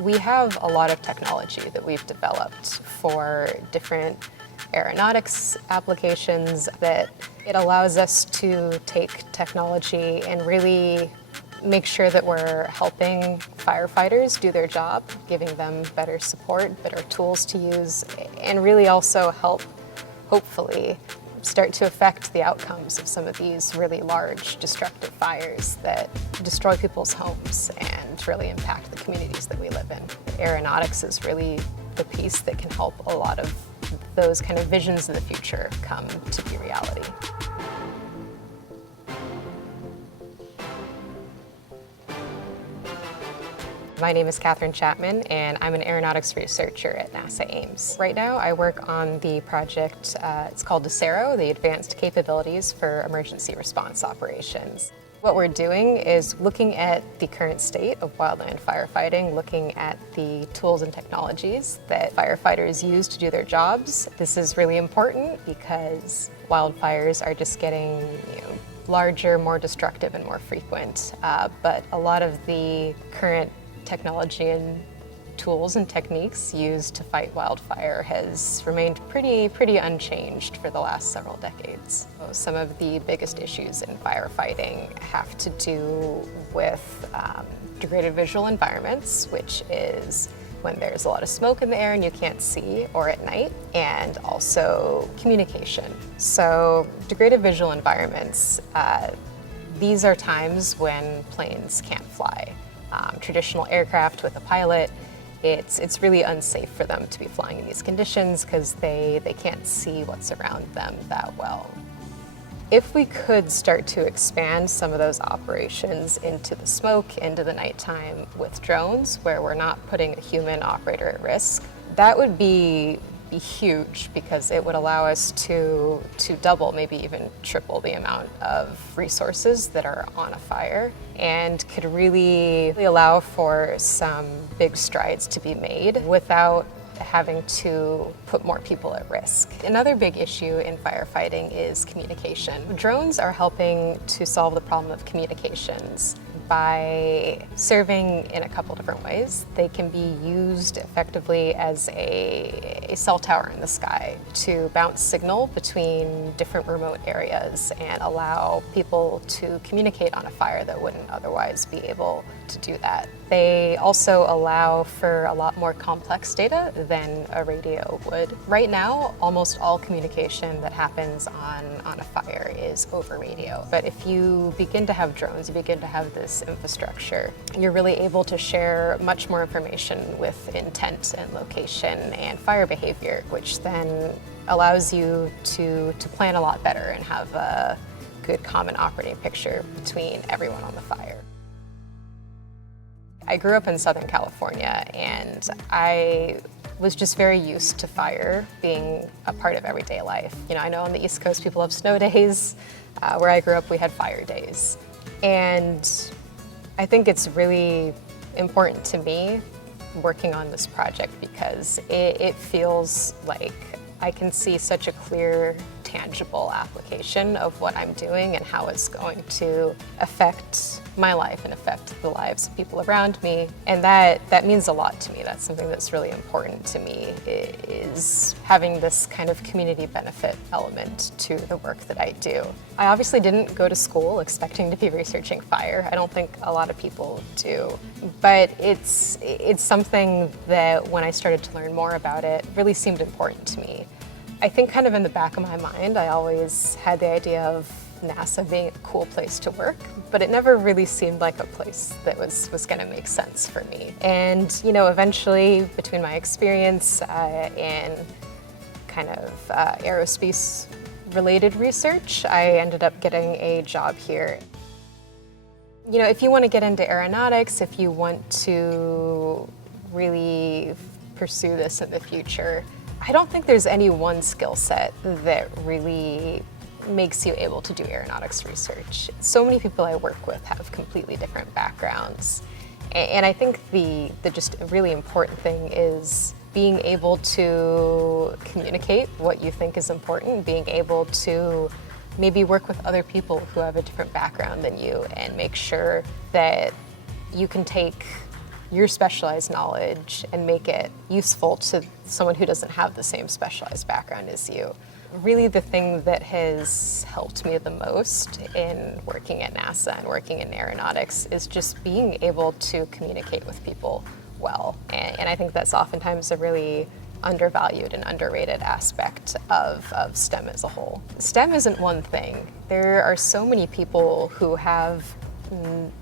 We have a lot of technology that we've developed for different aeronautics applications that it allows us to take technology and really make sure that we're helping firefighters do their job, giving them better support, better tools to use, and really also help, hopefully, start to affect the outcomes of some of these really large destructive fires that destroy people's homes and really impact the communities that we live in. Aeronautics is really the piece that can help a lot of those kind of visions of the future come to be reality. My name is Kathryn Chapman, and I'm an aeronautics researcher at NASA Ames. Right now, I work on the project, it's called ACERO, the Advanced Capabilities for Emergency Response Operations. What we're doing is looking at the current state of wildland firefighting, looking at the tools and technologies that firefighters use to do their jobs. This is really important because wildfires are just getting, larger, more destructive, and more frequent. But a lot of the current technology and tools and techniques used to fight wildfire has remained pretty unchanged for the last several decades. Some of the biggest issues in firefighting have to do with degraded visual environments, which is when there's a lot of smoke in the air and you can't see, or at night, and also communication. So degraded visual environments, these are times when planes can't fly. Traditional aircraft with a pilot, it's really unsafe for them to be flying in these conditions because they can't see what's around them that well. If we could start to expand some of those operations into the smoke, into the nighttime with drones, where we're not putting a human operator at risk, that would be huge because it would allow us to double, maybe even triple the amount of resources that are on a fire, and could really allow for some big strides to be made without having to put more people at risk. Another big issue in firefighting is communication. Drones are helping to solve the problem of communications by serving in a couple different ways. They can be used effectively as a cell tower in the sky to bounce signal between different remote areas and allow people to communicate on a fire that wouldn't otherwise be able to do that. They also allow for a lot more complex data than a radio would. Right now, almost all communication that happens on a fire is over radio. But if you begin to have drones, you begin to have this infrastructure, you're really able to share much more information with intent and location and fire behavior, which then allows you to plan a lot better and have a good common operating picture between everyone on the fire. I grew up in Southern California, and I was just very used to fire being a part of everyday life. I know on the East Coast people have snow days. Where I grew up, we had fire days. And I think it's really important to me working on this project because it feels like I can see such a clear, tangible application of what I'm doing and how it's going to affect my life and affect the lives of people around me. And that means a lot to me. That's something that's really important to me, is having this kind of community benefit element to the work that I do. I obviously didn't go to school expecting to be researching fire. I don't think a lot of people do. But it's something that when I started to learn more about it, really seemed important to me. I think kind of in the back of my mind, I always had the idea of NASA being a cool place to work, but it never really seemed like a place that was going to make sense for me. And eventually, between my experience in kind of aerospace-related research, I ended up getting a job here. If you want to get into aeronautics, if you want to really pursue this in the future, I don't think there's any one skill set that really makes you able to do aeronautics research. So many people I work with have completely different backgrounds. And I think the just really important thing is being able to communicate what you think is important, being able to maybe work with other people who have a different background than you and make sure that you can take your specialized knowledge and make it useful to someone who doesn't have the same specialized background as you. Really the thing that has helped me the most in working at NASA and working in aeronautics is just being able to communicate with people well. And I think that's oftentimes a really undervalued and underrated aspect of STEM as a whole. STEM isn't one thing. There are so many people who have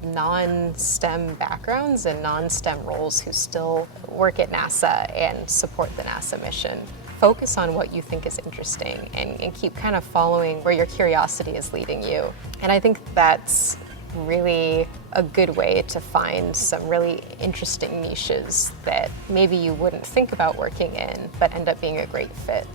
non-STEM backgrounds and non-STEM roles who still work at NASA and support the NASA mission. Focus on what you think is interesting and keep kind of following where your curiosity is leading you. And I think that's really a good way to find some really interesting niches that maybe you wouldn't think about working in, but end up being a great fit.